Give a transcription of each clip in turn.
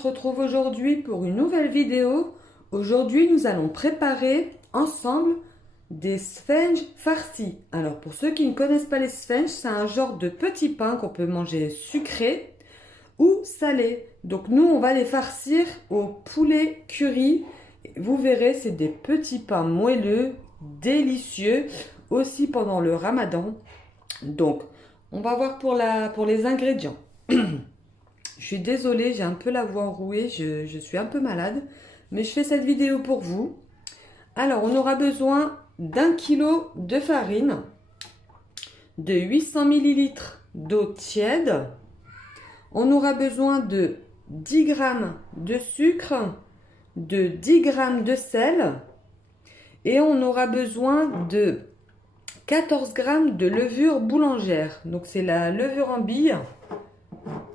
se retrouve aujourd'hui pour une nouvelle vidéo. Aujourd'hui, nous allons préparer ensemble des sphènes farcis. Alors, pour ceux qui ne connaissent pas les sphènes, c'est un genre de petit pain qu'on peut manger sucré ou salé. Donc, nous, on va les farcir au poulet curry. Vous verrez, c'est des petits pains moelleux, délicieux, aussi pendant le ramadan. Donc, on va voir pour les ingrédients. Je suis désolée, j'ai un peu la voix enrouée, je suis un peu malade, mais je fais cette vidéo pour vous. Alors, on aura besoin d'1 kg de farine, de 800 ml d'eau tiède. On aura besoin de 10 g de sucre, de 10 g de sel et on aura besoin de 14 g de levure boulangère. Donc, c'est la levure en bille,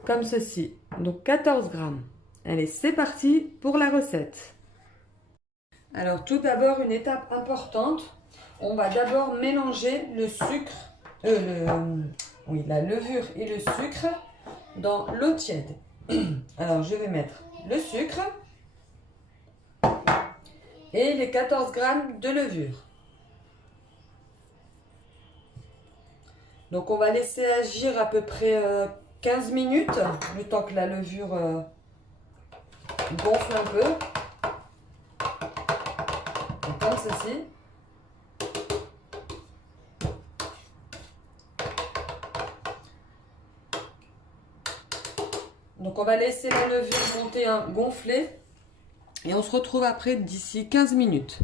comme ceci. Donc 14 grammes. Allez, c'est parti pour la recette. Alors tout d'abord, une étape importante. On va d'abord mélanger le sucre, la levure et le sucre dans l'eau tiède. Alors je vais mettre le sucre et les 14 grammes de levure. Donc on va laisser agir à peu près 15 minutes, le temps que la levure gonfle un peu. Comme ceci. Donc on va laisser la levure monter, gonfler. Et on se retrouve après d'ici 15 minutes.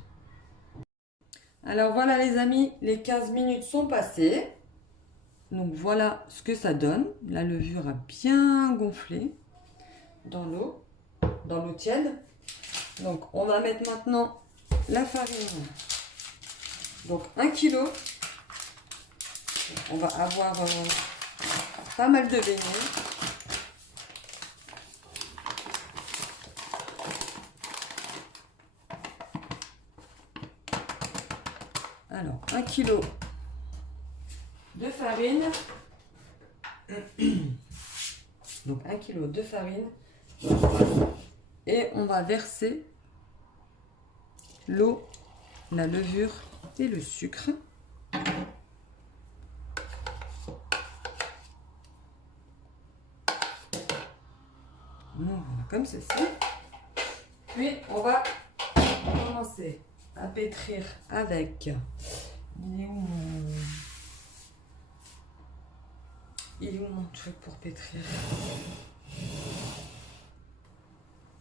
Alors voilà les amis, les 15 minutes sont passées. Donc voilà ce que ça donne. La levure a bien gonflé dans l'eau tiède. Donc on va mettre maintenant la farine. Donc 1 kg. On va avoir pas mal de beignets. Alors 1 kg de farine. Donc 1 kg de farine. Et on va verser l'eau, la levure et le sucre. Voilà, comme ceci. Puis on va commencer à pétrir avec. Il est où mon truc pour pétrir?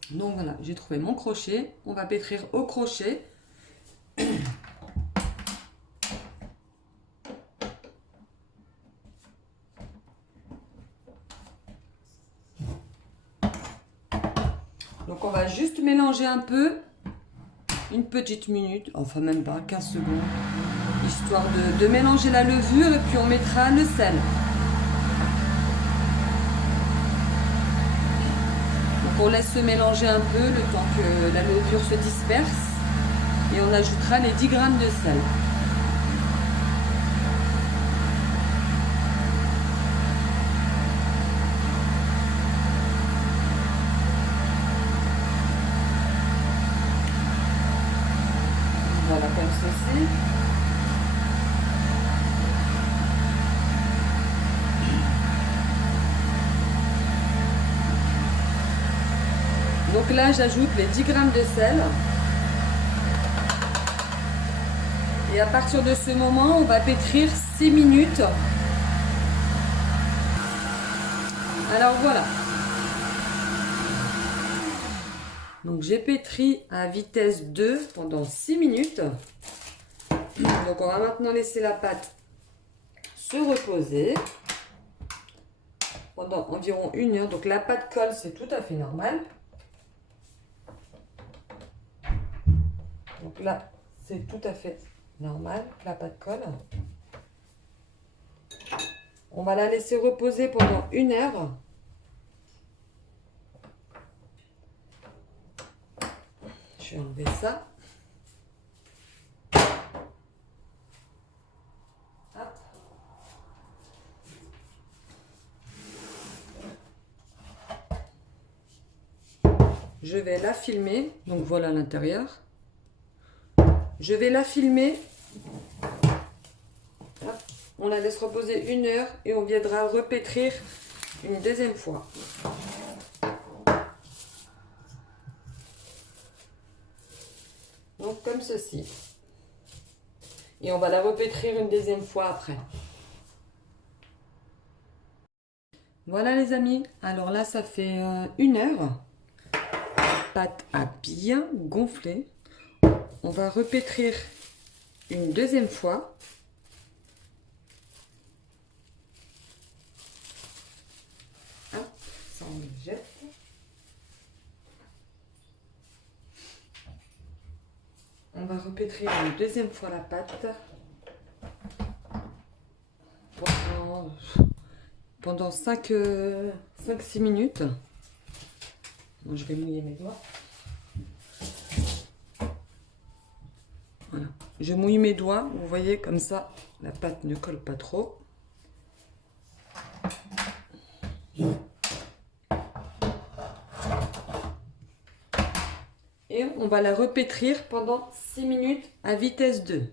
Donc voilà, j'ai trouvé mon crochet. On va pétrir au crochet. Donc on va juste mélanger un peu, une petite minute, enfin même pas, 15 secondes, histoire de mélanger la levure et puis on mettra le sel. Donc on laisse se mélanger un peu le temps que la levure se disperse et on ajoutera les 10 g de sel. Voilà, comme ceci. Donc là, j'ajoute les 10 g de sel. Et à partir de ce moment, on va pétrir 6 minutes. Alors voilà. Donc j'ai pétri à vitesse 2 pendant 6 minutes. Donc on va maintenant laisser la pâte se reposer pendant environ 1 heure. Donc la pâte colle, c'est tout à fait normal. Donc là, c'est tout à fait normal, la pâte colle. On va la laisser reposer pendant 1 heure. Je vais enlever ça. Hop. je vais la filmer. Donc voilà l'intérieur. Je vais la filmer. Hop. On la laisse reposer 1 heure et on viendra repétrir une deuxième fois. Donc comme ceci. Et on va la repétrir une deuxième fois après. Voilà les amis. Alors là, ça fait 1 heure. Pâte a bien gonflé. On va repétrir une deuxième fois. Hop, ça on le jette. On va repétrir une deuxième fois la pâte pendant 5-6 minutes. Bon, je vais mouiller mes doigts. Voilà. Je mouille mes doigts, vous voyez, comme ça, la pâte ne colle pas trop. Et on va la repétrir pendant 6 minutes à vitesse 2.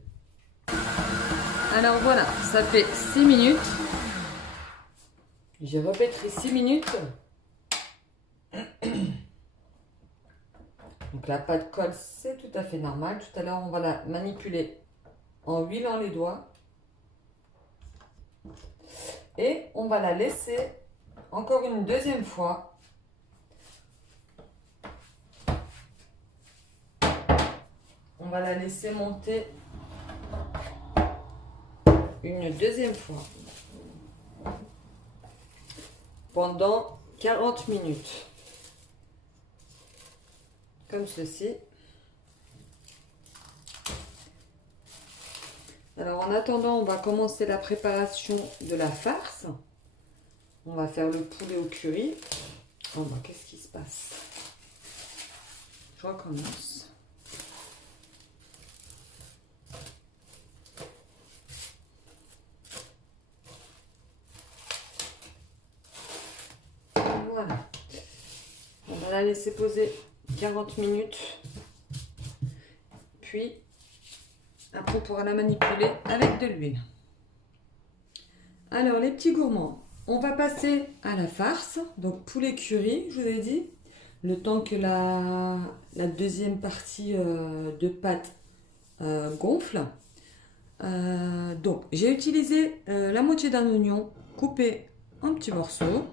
Alors voilà, ça fait 6 minutes. J'ai repétri 6 minutes. Donc la pâte colle, c'est tout à fait normal. Tout à l'heure, on va la manipuler en huilant les doigts. Et on va la laisser encore une deuxième fois. On va la laisser monter une deuxième fois pendant 40 minutes. Comme ceci. Alors en attendant, on va commencer la préparation de la farce. On va faire le poulet au curry. Oh bah, qu'est-ce qui se passe? Je recommence. Voilà. On va la laisser poser 40 minutes. Puis, après, on pourra la manipuler avec de l'huile. Alors, les petits gourmands, on va passer à la farce. Donc, poulet curry, je vous ai dit. Le temps que la deuxième partie de pâte gonfle. Donc, j'ai utilisé la moitié d'un oignon coupé en petits morceaux.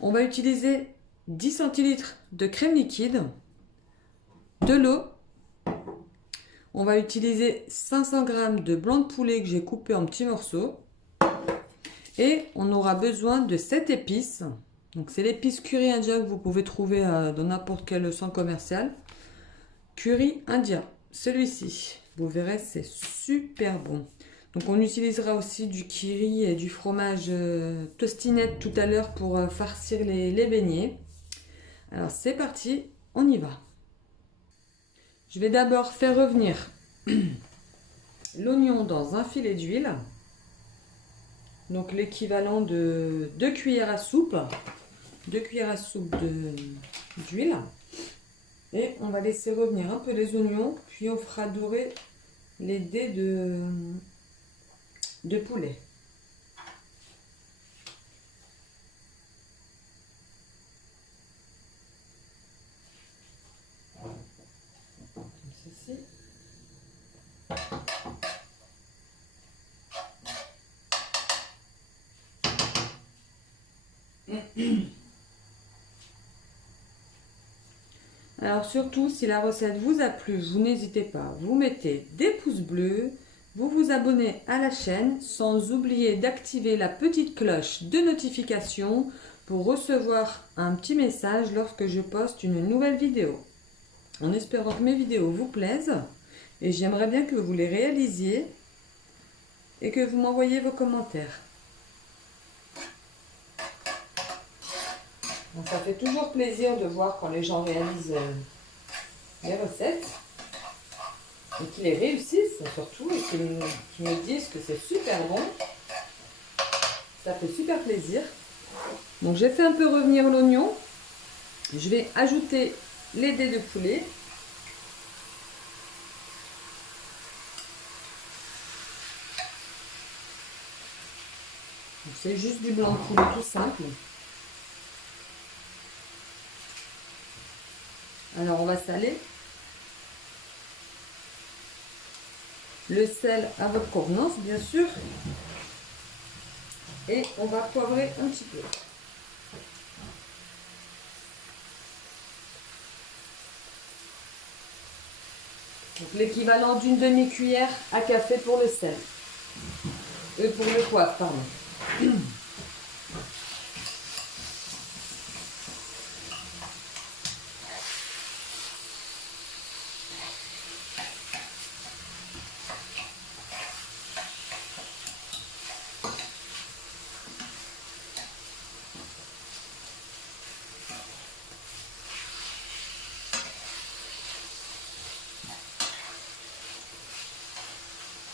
On va utiliser 10 centilitres de crème liquide, de l'eau. On va utiliser 500 g de blanc de poulet que j'ai coupé en petits morceaux. Et on aura besoin de 7 épices. Donc c'est l'épice curry indien que vous pouvez trouver dans n'importe quel centre commercial. Curry indien, celui-ci. Vous verrez, c'est super bon. Donc on utilisera aussi du kiri et du fromage tostinette tout à l'heure pour farcir les beignets. Alors c'est parti, on y va. Je vais d'abord faire revenir l'oignon dans un filet d'huile. Donc l'équivalent de 2 cuillères à soupe. 2 cuillères à soupe d'huile. Et on va laisser revenir un peu les oignons. Puis on fera dorer les dés de poulet. Comme ceci. Alors surtout, si la recette vous a plu, vous n'hésitez pas, vous mettez des pouces bleus, vous vous abonnez à la chaîne, sans oublier d'activer la petite cloche de notification pour recevoir un petit message lorsque je poste une nouvelle vidéo. En espérant que mes vidéos vous plaisent, et j'aimerais bien que vous les réalisiez et que vous m'envoyiez vos commentaires. Donc, ça fait toujours plaisir de voir quand les gens réalisent les recettes et qu'ils les réussissent surtout et qu'ils me disent que c'est super bon. Ça fait super plaisir. Donc j'ai fait un peu revenir l'oignon. Je vais ajouter les dés de poulet. C'est juste du blanc de poulet tout simple. Alors on va saler. Le sel à votre convenance, bien sûr. Et on va poivrer un petit peu. Donc l'équivalent d'une demi-cuillère à café pour le sel. Pour le poivre, pardon.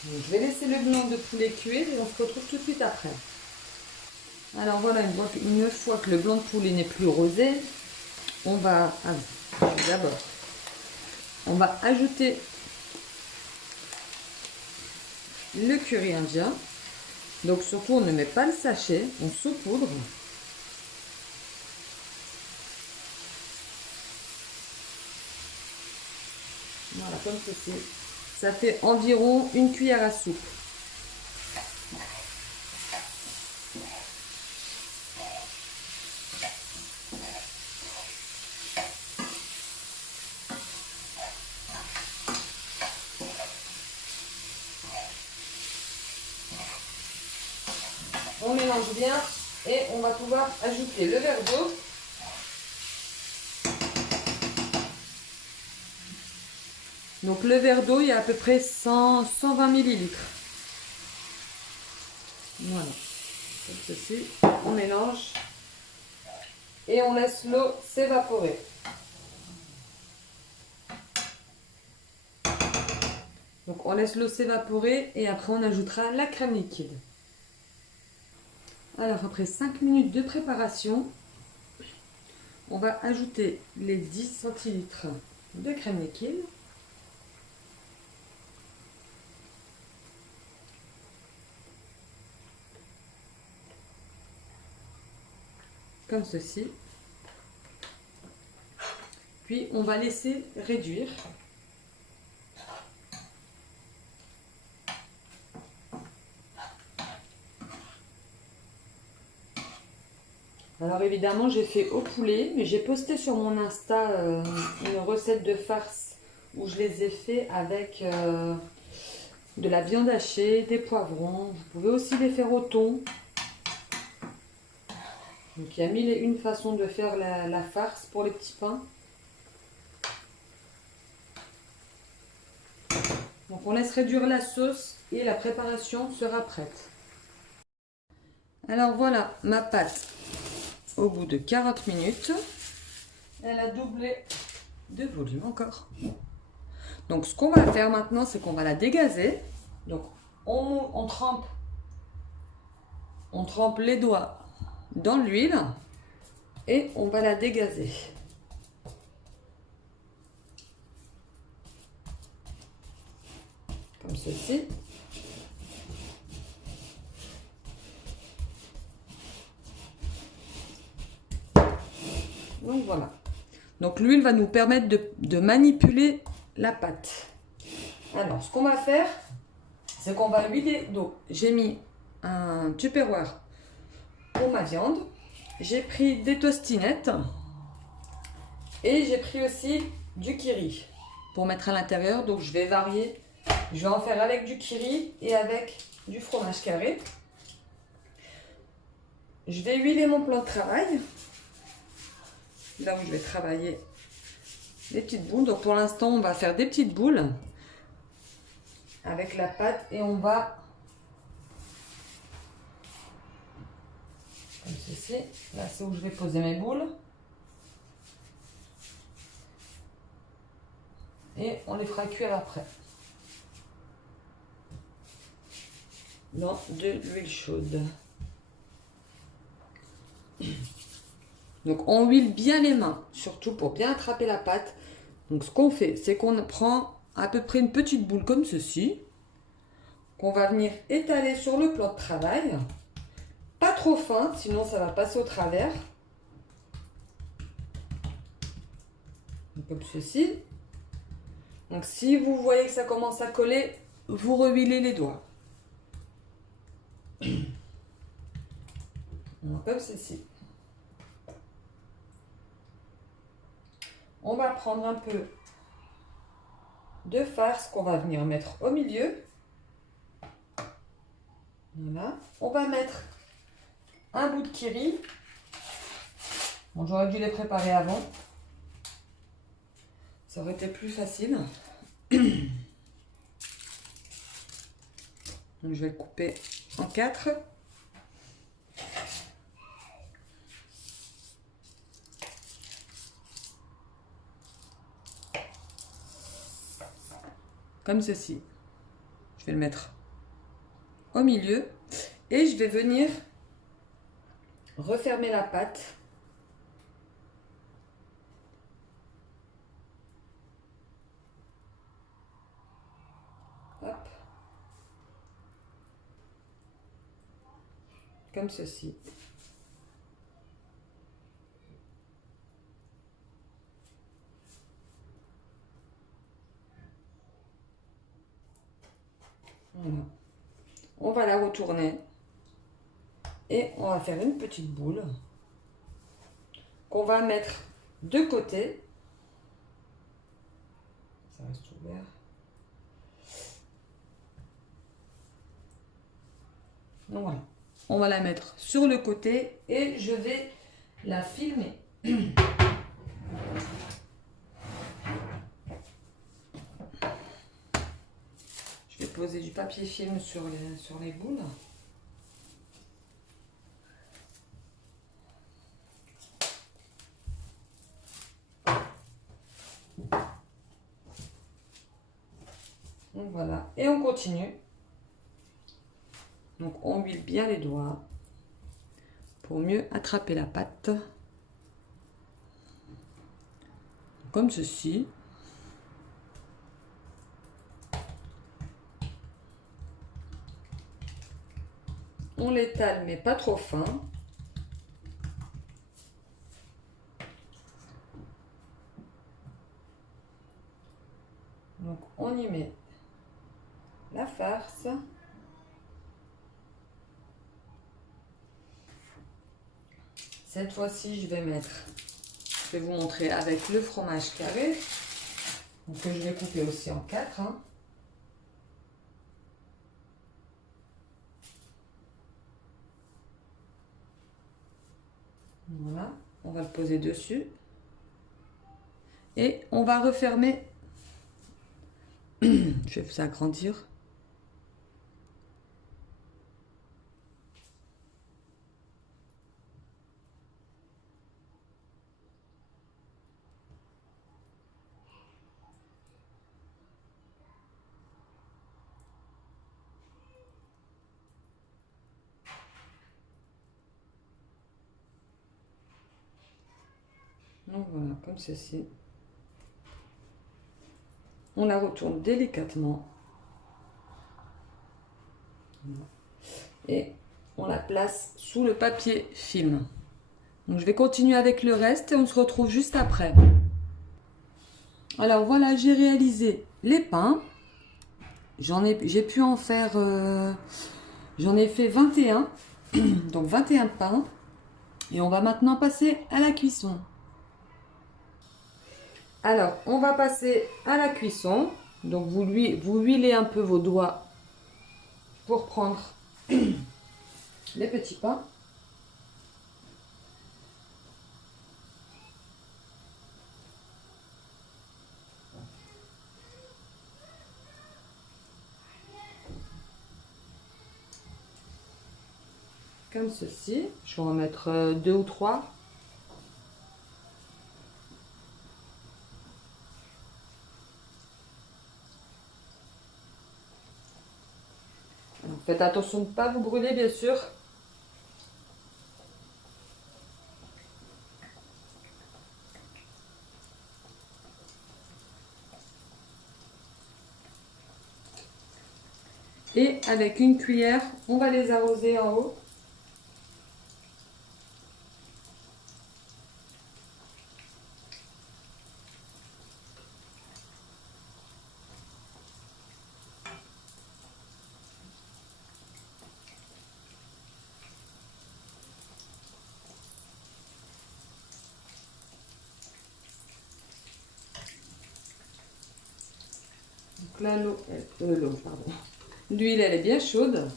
Donc, je vais laisser le blanc de poulet cuire et on se retrouve tout de suite après. Alors voilà, une fois que le blanc de poulet n'est plus rosé, on va d'abord on va ajouter le curry indien. Donc surtout on ne met pas le sachet, on saupoudre. Voilà, comme ceci. Ça fait environ une cuillère à soupe. On mélange bien et on va pouvoir ajouter le verre d'eau. Donc le verre d'eau, il y a à peu près 120 millilitres. Voilà. Comme ceci, on mélange et on laisse l'eau s'évaporer. Donc on laisse l'eau s'évaporer et après on ajoutera la crème liquide. Alors après 5 minutes de préparation, on va ajouter les 10 centilitres de crème liquide. Comme ceci. Puis on va laisser réduire. Alors évidemment j'ai fait au poulet, mais j'ai posté sur mon Insta une recette de farce où je les ai fait avec de la viande hachée, des poivrons. Vous pouvez aussi les faire au thon. Donc il y a 1001 façons de faire la farce pour les petits pains. Donc on laisse réduire la sauce et la préparation sera prête. Alors voilà ma pâte au bout de 40 minutes. Elle a doublé de volume encore. Donc ce qu'on va faire maintenant, c'est qu'on va la dégazer. Donc on trempe les doigts dans l'huile et on va la dégazer. Comme ceci. Donc voilà. Donc l'huile va nous permettre de manipuler la pâte. Alors ce qu'on va faire, c'est qu'on va huiler. Donc j'ai mis un Tupperware pour ma viande. J'ai pris des tostinettes et j'ai pris aussi du kiri pour mettre à l'intérieur. Donc je vais varier. Je vais en faire avec du kiri et avec du fromage carré. Je vais huiler mon plan de travail. Là où je vais travailler les petites boules. Donc pour l'instant, on va faire des petites boules avec la pâte et on va, comme ceci. Là, c'est où je vais poser mes boules. Et on les fera cuire après. Dans de l'huile chaude. Donc on huile bien les mains, surtout pour bien attraper la pâte. Donc ce qu'on fait, c'est qu'on prend à peu près une petite boule comme ceci, qu'on va venir étaler sur le plan de travail. Pas trop fin, sinon ça va passer au travers. Comme ceci. Donc si vous voyez que ça commence à coller, vous rehuilez les doigts. Comme ceci. On va prendre un peu de farce qu'on va venir mettre au milieu. Voilà. On va mettre un bout de kiri. Bon, j'aurais dû les préparer avant. Ça aurait été plus facile. Donc, je vais le couper en 4. Comme ceci. Je vais le mettre au milieu et je vais venir refermer la pâte. Hop. Comme ceci. Voilà. On va la retourner et on va faire une petite boule qu'on va mettre de côté. Ça reste ouvert. Donc voilà. On va la mettre sur le côté et je vais la filmer. Je vais poser du papier film sur les boules. Donc voilà, et on continue. Donc on huile bien les doigts pour mieux attraper la pâte. Comme ceci. On l'étale mais pas trop fin. Donc on y met la farce. Cette fois-ci, je vais vous montrer avec le fromage carré, donc que je vais couper aussi en 4. Hein. Voilà, on va le poser dessus. Et on va refermer. Je vais vous agrandir. Donc voilà, comme ceci. On la retourne délicatement. Et on la place sous le papier film. Donc je vais continuer avec le reste et on se retrouve juste après. Alors voilà, j'ai réalisé les pains. J'ai pu en faire, j'en ai fait 21. Donc 21 pains. Et on va maintenant passer à la cuisson. Alors, on va passer à la cuisson. Donc, vous huilez un peu vos doigts pour prendre les petits pains. Comme ceci. Je vais en mettre 2 ou 3. Faites attention de ne pas vous brûler, bien sûr. Et avec une cuillère, on va les arroser en haut. Donc là, l'huile, elle est bien chaude.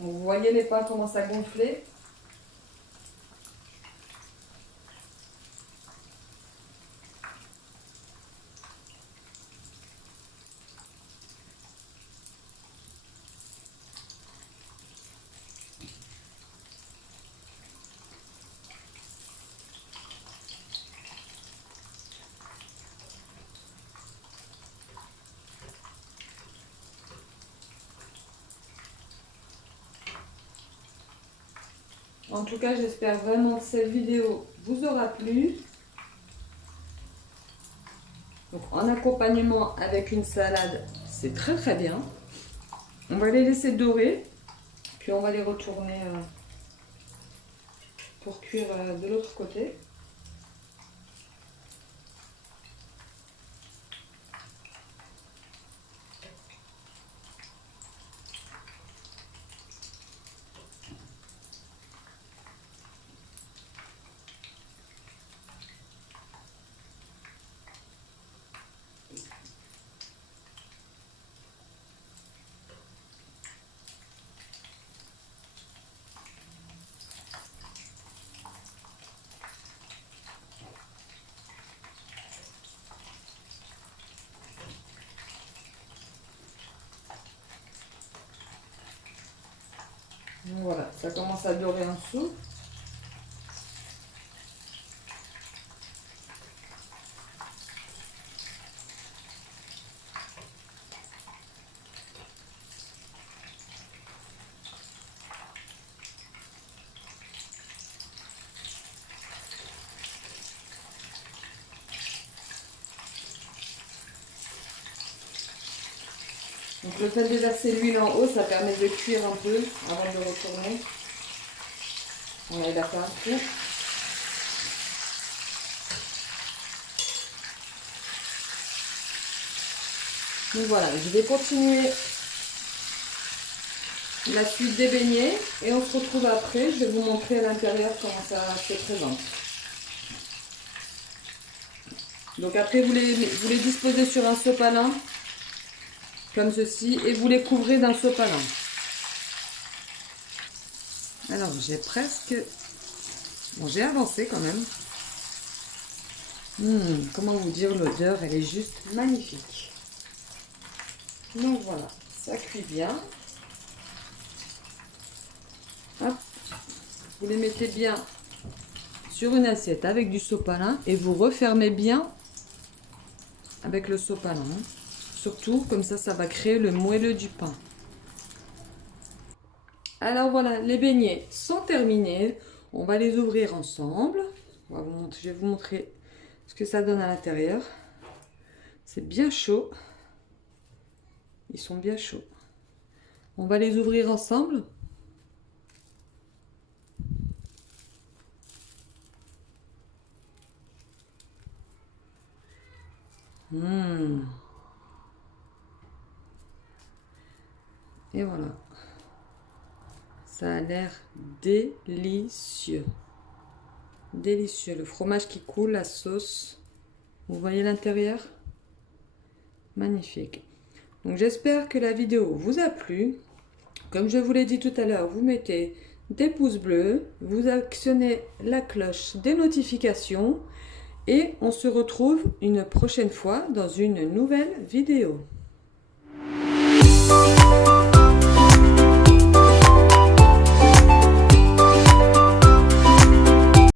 Donc, vous voyez les pains commencent à gonfler. En tout cas, j'espère vraiment que cette vidéo vous aura plu. Donc, en accompagnement avec une salade, c'est très très bien. On va les laisser dorer, puis on va les retourner pour cuire de l'autre côté. Voilà, ça commence à dorer en dessous. Donc le fait de verser l'huile en haut, ça permet de cuire un peu avant de retourner. On va faire un peu. Donc voilà, je vais continuer la suite des beignets et on se retrouve après. Je vais vous montrer à l'intérieur comment ça se présente. Donc après, vous les disposez sur un sopalin, comme ceci, et vous les couvrez d'un sopalin. Alors, j'ai presque... Bon, j'ai avancé quand même. Comment vous dire, l'odeur, elle est juste magnifique. Donc voilà, ça cuit bien. Hop. Vous les mettez bien sur une assiette avec du sopalin et vous refermez bien avec le sopalin. Surtout, comme ça va créer le moelleux du pain. Alors voilà, les beignets sont terminés. On va les ouvrir ensemble. Je vais vous montrer ce que ça donne à l'intérieur. C'est bien chaud. Ils sont bien chauds. On va les ouvrir ensemble. Et voilà. Ça a l'air délicieux. Délicieux. Le fromage qui coule, la sauce. Vous voyez l'intérieur? Magnifique. Donc j'espère que la vidéo vous a plu. Comme je vous l'ai dit tout à l'heure, vous mettez des pouces bleus, vous actionnez la cloche des notifications et on se retrouve une prochaine fois dans une nouvelle vidéo.